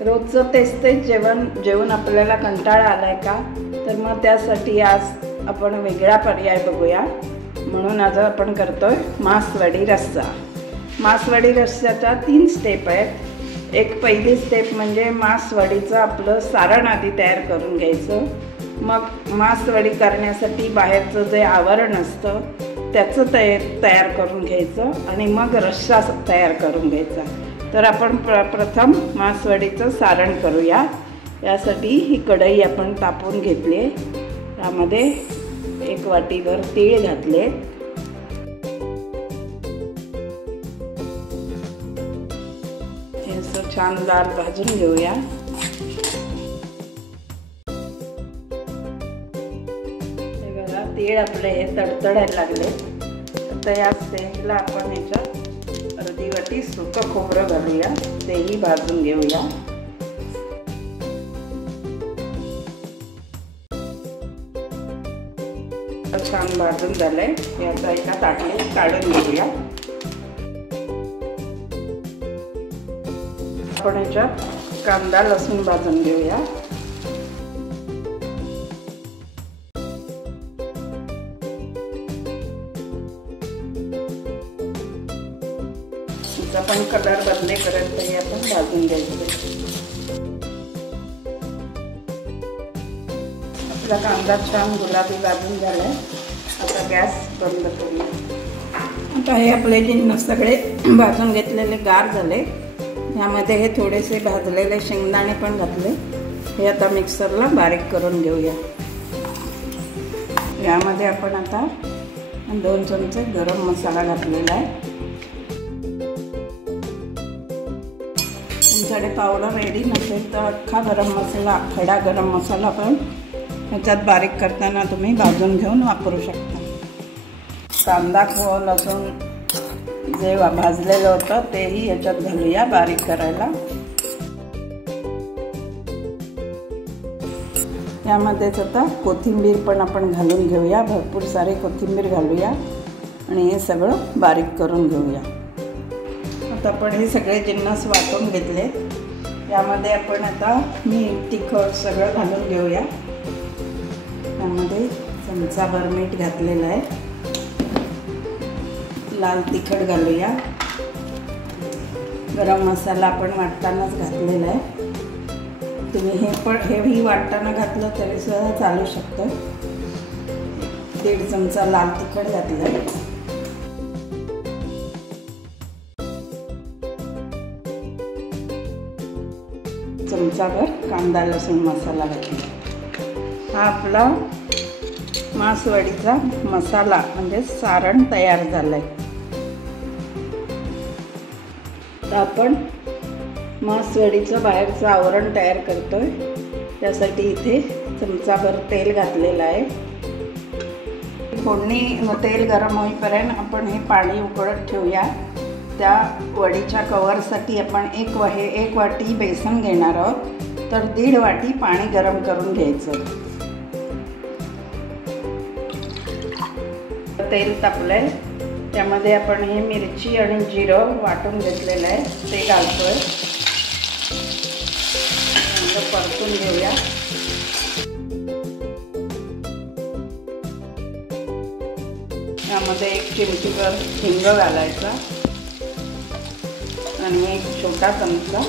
रोजचं तेच जेवण आपल्याला कंटाळा आलाय का? तर मग त्यासाठी आज आपण वेगळा पर्याय बघूया. म्हणून आज आपण करतोय मासवडी रस्सा. मासवडी रस्स्याच्या 3 स्टेप आहेत. एक पहिली स्टेप म्हणजे मासवडीचं आपलं सारण आधी तयार करून घ्यायचं. मग मासवडी करण्यासाठी बाहेरचं जे आवरण असतं त्याचं तयार करून घ्यायचं आणि मग रस्सा तयार करून घ्यायचा. तर आपण प्रथम मासवडीचं सारण करूया. यासाठी ही कढई आपण तापवून घेतली आहे. त्यामध्ये 1 वाटीभर तीळ घातले. हे असं छान लाल भाजून घेऊया. हे बघा तीळ आपले हे तडतडायला लागले. आता या स्टेजला आपण याच्यात अर्धी वाटी सुकं खोबरं घालूया. तेही भाजून घेऊया. छान भाजून झालंय. हे आता एका ताटात काढून घेऊया. आपण याच्यात कांदा लसूण भाजून घेऊया. पण कलर बदलेपर्यंत हे आपण भाजून घ्यायचं. आपला कांदा छान गुलाबी भाजून झालाय. आता गॅस बंद करूया. आता हे आपले जिन्नस सगळे भाजून घेतलेले गार झाले. यामध्ये हे थोडेसे भाजलेले शेंगदाणे पण घातले. हे आता मिक्सरला बारीक करून घेऊया. यामध्ये आपण आता 2 चमचे गरम मसाला घातलेला आहे. तुमच्याकडे पावडर रेडी नसेल तर अख्खा गरम मसाला, खडा गरम मसाला पण ह्याच्यात बारीक करताना तुम्ही भाजून घेऊन वापरू शकता. कांदा लसूण जे भाजलेलं होतं तेही ह्याच्यात घालूया बारीक करायला. यामध्येच आता कोथिंबीर पण आपण घालून घेऊया. भरपूर सारी कोथिंबीर घालूया आणि हे सगळं बारीक करून घेऊया. आता आपण हे सगळे जिन्नस वाटून घेतले. यामध्ये आपण आता मीठ तिखट सगळं घालून घेऊया. यामध्ये चमचाभर मीठ घातलेलं आहे. लाल तिखट घालूया. गरम मसाला आपण वाटतानाच घातलेला आहे. तुम्ही हेही वाटताना घातलं तरी सुद्धा चालू शकतं. 1.5 चमचा लाल तिखट घातलं आहे. चमचाभर कांदा लसूण मसाला घातला. हा आपला मासवडीचा मसाला म्हणजे सारण तयार झालंय. तर आपण मासवडीचं बाहेरचं आवरण तयार करतोय. त्यासाठी इथे चमचाभर तेल घातलेलं आहे. फोडणी तेल गरम होईपर्यंत आपण हे पाणी उकळत ठेवूया. त्या वडीच्या कवरसाठी आपण 1 वाटी बेसन घेणार आहोत. तर 1.5 वाटी पाणी गरम करून घ्यायचं. तेल तापलंय. त्यामध्ये आपण हे मिरची आणि जिरं वाटून घेतलेलं आहे ते घालतोय. परतून घेऊया. यामध्ये 1 चिमटीभर हिंग घालायचा आणि 1 छोटा चमचा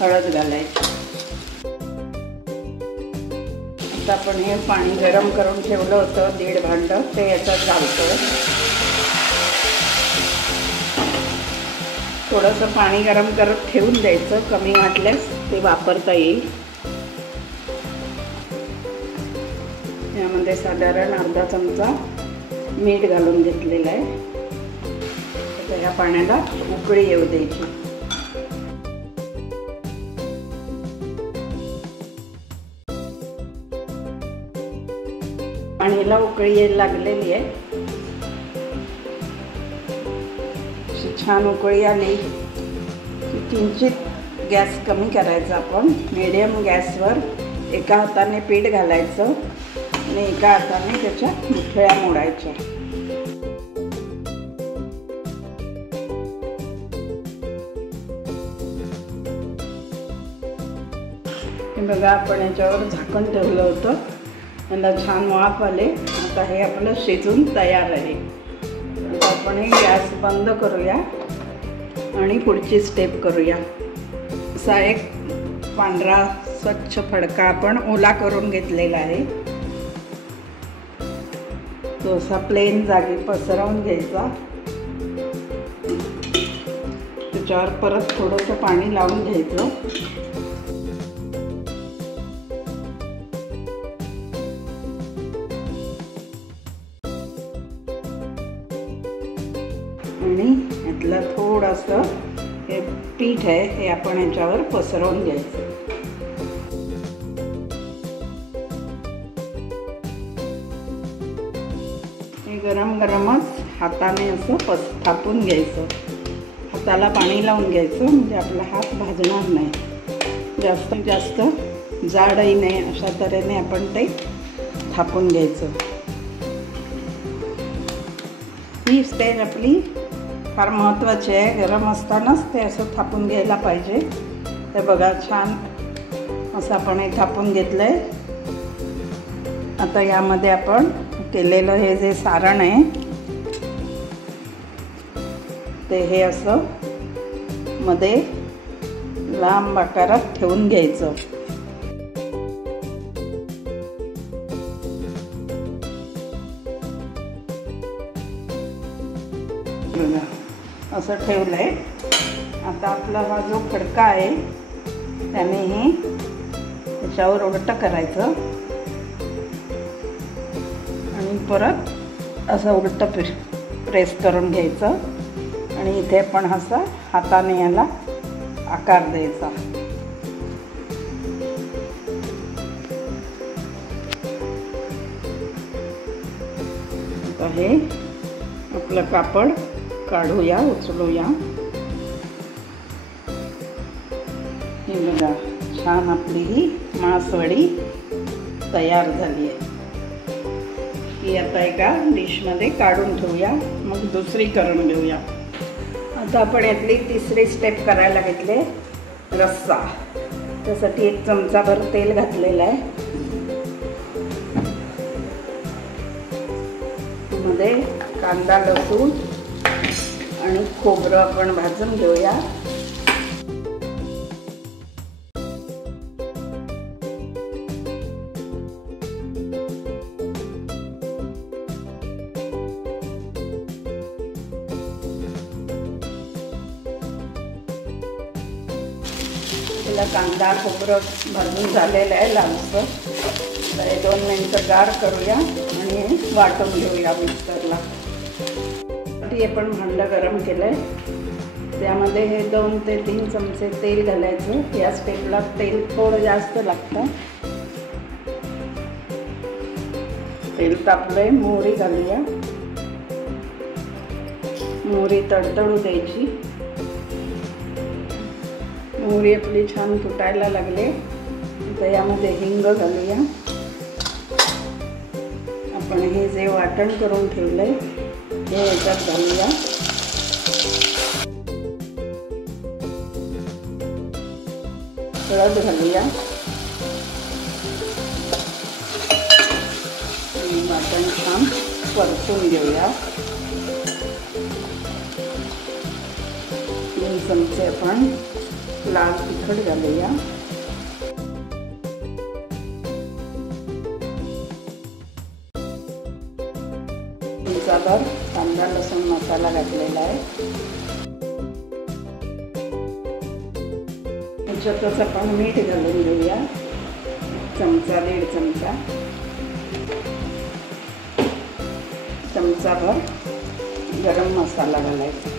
हळद घालायची. आता आपण हे पाणी गरम करून ठेवलं होतं 1.5 भांडं ते याच्यात घालतोय. थोडंसं पाणी गरम करत ठेवून द्यायचं. कमी वाटल्यास ते वापरता येईल. यामध्ये साधारण अर्धा चमचा मीठ घालून घेतलेलं आहे. आता या पाण्याला उकळी येऊ द्यायची. पाणीला उकळी यायला लागलेली आहे. छान उकळी आली की किंचित गॅस कमी करायचा. आपण मीडियम गॅसवर एका हाताने पीठ घालायचं आणि एका हाताने त्याच्या मुठळ्या मोडायच्या. हे बघा, आपण याच्यावर झाकण ठेवलं होतं, याला छान वाफ आले. आता हे आपलं शिजून तयार आहे. आता आपण हे गॅस बंद करूया आणि पुढची स्टेप करूया. असा एक पांढरा स्वच्छ फडका आपण ओला करून घेतलेला आहे. तो असा प्लेन जागी पसरवून घ्यायचा. त्याच्यावर परत थोडंसं पाणी लावून घ्यायचं. आणि यातलं थोडंसं हे पीठ आहे, हे आपण याच्यावर पसरवून घ्यायचं. हे गरम गरमच हाताने असं थापून घ्यायचं. हाताला पाणी लावून घ्यायचं, म्हणजे आपला हात भाजणार नाही. जास्तीत जास्त जाडही नाही, अशा तऱ्हेने आपण ते थापून घ्यायचं. ही स्टेज आपली फार महत्त्वाची आहे. गरम असतानाच ते असं थापून घ्यायला पाहिजे. ते बघा, छान असं आपण हे थापून घेतलं आहे. आता यामध्ये आपण केलेलं हे जे सारण आहे ते हे असं मध्ये लांब आकारात ठेवून घ्यायचं. असं ठेवलं आहे. आता आपला हा जो फडका आहे त्याने हे त्याच्यावर उलटं करायचं आणि परत असं उलटं प्रेस करून घ्यायचं आणि इथे पण असं हाताने याला आकार द्यायचा. आता हे आपलं कापड काढूया, उचलूया. हे बघा, छान आपली ही मासवडी तयार झाली आहे. ही आता एका डिशमध्ये काढून ठेवूया, मग दुसरी करून घेऊया. आता आपण यातली तिसरी स्टेप करायला घेतले, रस्सा. त्यासाठी 1 चमचाभर तेल घातलेलं आहे. मध्ये कांदा, लसूण आणि खोबरं आपण भाजून घेऊया. त्याला कांदा खोबरं भाजून झालेलं आहे लालसर. तर 2 मिनिटं गार करूया आणि वाटून घेऊया मिक्सरला. आपण भांडं गरम केलं आहे, त्यामध्ये हे 2 ते 3 चमचे तेल घालायचं. या स्टेपला तेल थोडं जास्त लागतं. तेल तापलं आहे, मोहरी घालूया. मोहरी तडतडू द्यायची. मोहरी आपली छान फुटायला लागले, तर यामध्ये हिंग घालूया. आपण हे जे वाटण करून ठेवलं आहे हे याच्यात घालूया. हळद घालूया. वाटण छान परतून घेऊया. 3 चमचे आपण लाल तिखट घालूया. चमचाभर कांदा लसूण मसाला घातलेला आहे. याच्यातच आपण मीठ घालून घेऊया. 1 चमचा 1.5 चमचा. चमचाभर गरम मसाला घालायचा.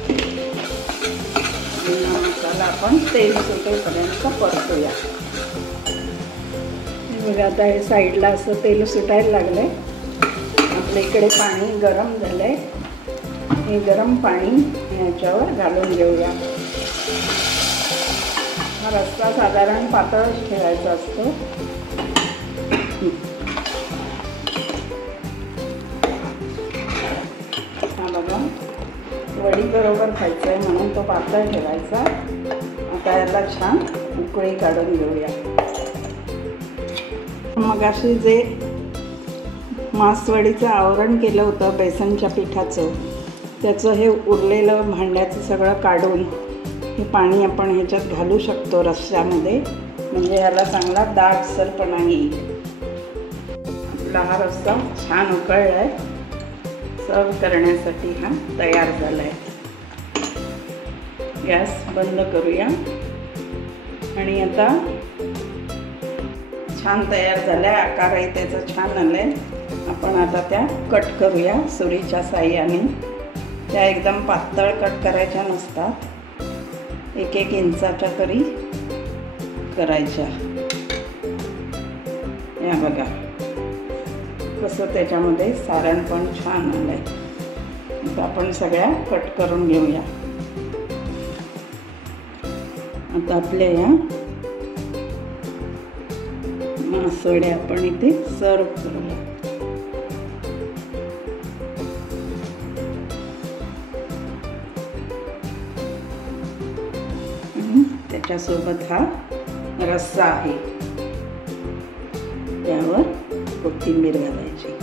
मसाला आपण तेल सुटेपर्यंत परतूया. बघा, आता हे साईडला असं तेल सुटायला लागलंय. आपल्या इकडे पाणी गरम झालंय. हे गरम पाणी याच्यावर घालून घेऊया. हा रस्सा साधारण पातळच ठेवायचा असतो. हा बघा, वडी बरोबर खायचं आहे म्हणून तो पातळ ठेवायचा. आता याला छान उकळी काढून घेऊया. मगाशी जे मासवडीचं आवरण केलं होतं बेसनच्या पिठाचं, त्याचं हे उरलेलं भांड्याचं सगळं काढून हे पाणी आपण ह्याच्यात घालू शकतो रस्स्यामध्ये, म्हणजे ह्याला चांगला दाटसरपणा येईल. आपला हा रस्सा छान उकळला आहे, सर्व करण्यासाठी हा तयार झाला आहे. गॅस बंद करूया. आणि आता छान तयार झाला आहे, आकारही त्याचं छान आलं आहे. आपण आता त्या कट करूया सुरीच्या साहाय्याने. त्या एकदम पातळ कट करायच्या नसतात, 1-1 इंचाच्या तरी करायच्या. या बघा कसं त्याच्यामध्ये सारण पण छान आलं आहे. आता आपण सगळ्या कट करून घेऊया. आता आपल्या या मासवड्या आपण इथे सर्व करूया. त्याच्यासोबत हा रस्सा आहे, त्यावर कोथिंबीर घालायची.